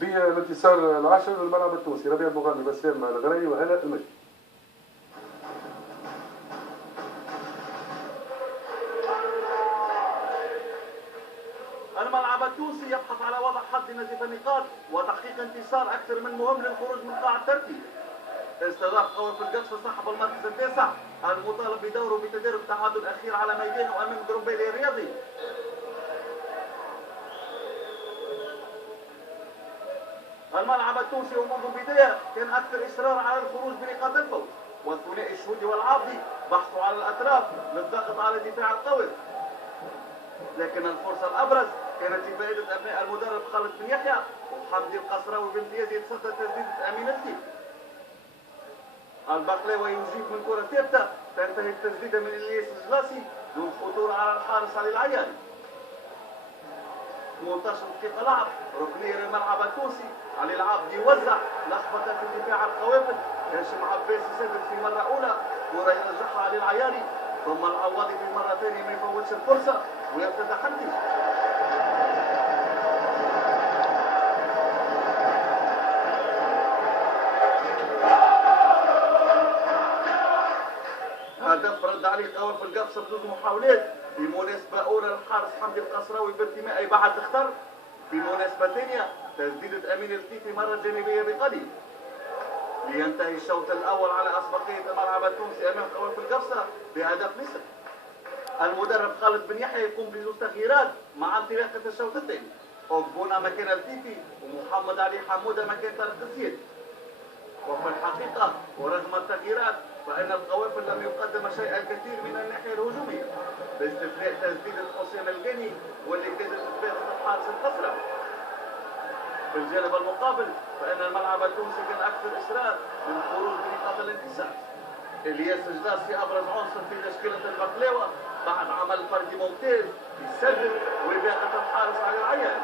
بالانتصار العاشر للملعب التونسي. ربيع المغني، بسام الغريي، وهلا المجد. الملعب التونسي يبحث على وضع حد نزيف النقاط وتحقيق انتصار اكثر من مهم للخروج من قاع الترتيب. استضاف خوف القفص صاحب المركز التاسع المطالب بدوره بتدارك تعادل اخير على ميدانه امام جرومبيلي الرياضي. الملعب التونسي ومنذ البدايه كان اكثر اصرار على الخروج بنقاط الفوز، والثنائي الشهودي والعاضي بحثوا على الاطراف للضغط على دفاع القوي، لكن الفرصه الابرز كانت لفائده ابناء المدرب خالد بن يحيى وحمدي القصراوي بامتياز يتصدى تسديده امين السيف. البقلاوي يجيب من كره ثابته تنتهي التسديده من الياس الجلاسي دون خطوره على الحارس علي العياني. 18 دقيقه لعب، ركنيه للملعب التونسي، علي العابد يوزع لخبطه في دفاع القوافل، هاشم عباس يسدد في مره اولى، كره يرجعها علي العياني، ثم العوضي في مره ثانيه ما يفوتش الفرصه ويفتتح النتيجه. هدف رد عليه قوافل القفصه بدون محاولات، بمناسبه اولى للحارس حمدي القصراوي بارتماء بعد اختر، بمناسبه ثانيه تسديده امين الكيفي مره جانبيه بقليل. لينتهي الشوط الاول على اسبقيه الملعب التونسي امام قوافل القفصه بهدف نصف. المدرب خالد بن يحيى يقوم بجوز تغييرات مع انطلاقه الشوط الثاني، اوكبونا مكان الكيفي ومحمد علي حموده مكان طارق الزيادي. وفي الحقيقه ورغم التغييرات فإن القوافل لم يقدم شيئا كثير من الناحية الهجومية، باستثناء تسديدة حسين الجني واللي كانت تفاقد الحارس القصراوي. في الجانب المقابل فإن الملعب التونسي كان أكثر إصرار للخروج بنقاط الانتصار. الياس الجلاسي أبرز عنصر في تشكيلة البقلاوة بعد عمل فردي ممتاز يسدد ويباقة الحارس على العيان.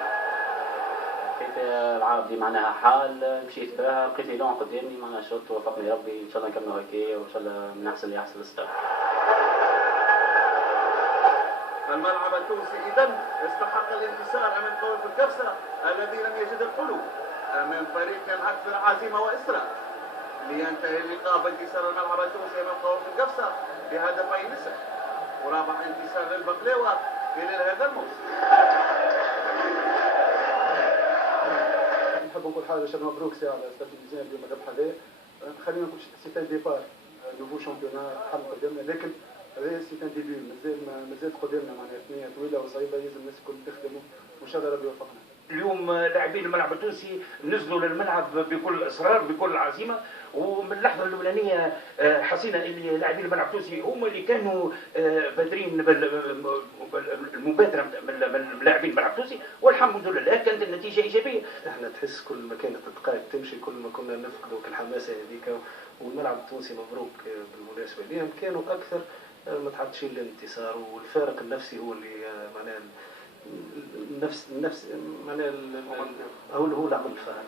لقيت العابدي معناها حال مشيت بها، لقيت لون قدامي معناها شوط، وفقني ربي، ان شاء الله نكملوا هكايا وان شاء الله من احسن لاحسن الستار. الملعب التونسي اذا استحق الانتصار امام قوافل القفصه الذي لم يجد الحلول امام فريق كان اكثر عزيمه واصرار. لينتهي اللقاء بانتصار الملعب التونسي امام قوافل القفصه بهدفي نصف، ورابع انتصار للبقلاوه خلال هذا الموسم. نحب نقول حاجه شباب مبروك سي على ستاد الميزان اليوم الربح هذا. خلينا نقول سي ان ديبار نوفو شامبيونا تحل قدامنا، لكن هذا سي ان ديبي، مازال قدامنا معناها ثنيه طويله وصعيبه لازم الناس الكل تخدموا وان شاء الله ربي يوفقنا. اليوم لاعبين الملعب التونسي نزلوا للملعب بكل اصرار بكل عزيمه، ومن اللحظه الاولانيه حسينا ان لاعبين الملعب التونسي هم اللي كانوا بادرين بالمبادره من لاعبين الملعب التونسي، والحمد لله كانت النتيجه ايجابيه. احنا تحس كل ما كانت الدقائق تمشي كل ما كنا نفقدوا الحماسه هذيك، والملعب التونسي مبروك بالمناسبه ليهم، كانوا اكثر متعطشين للانتصار، والفارق النفسي هو اللي معناه النفس معناه هو العمل الفاهم.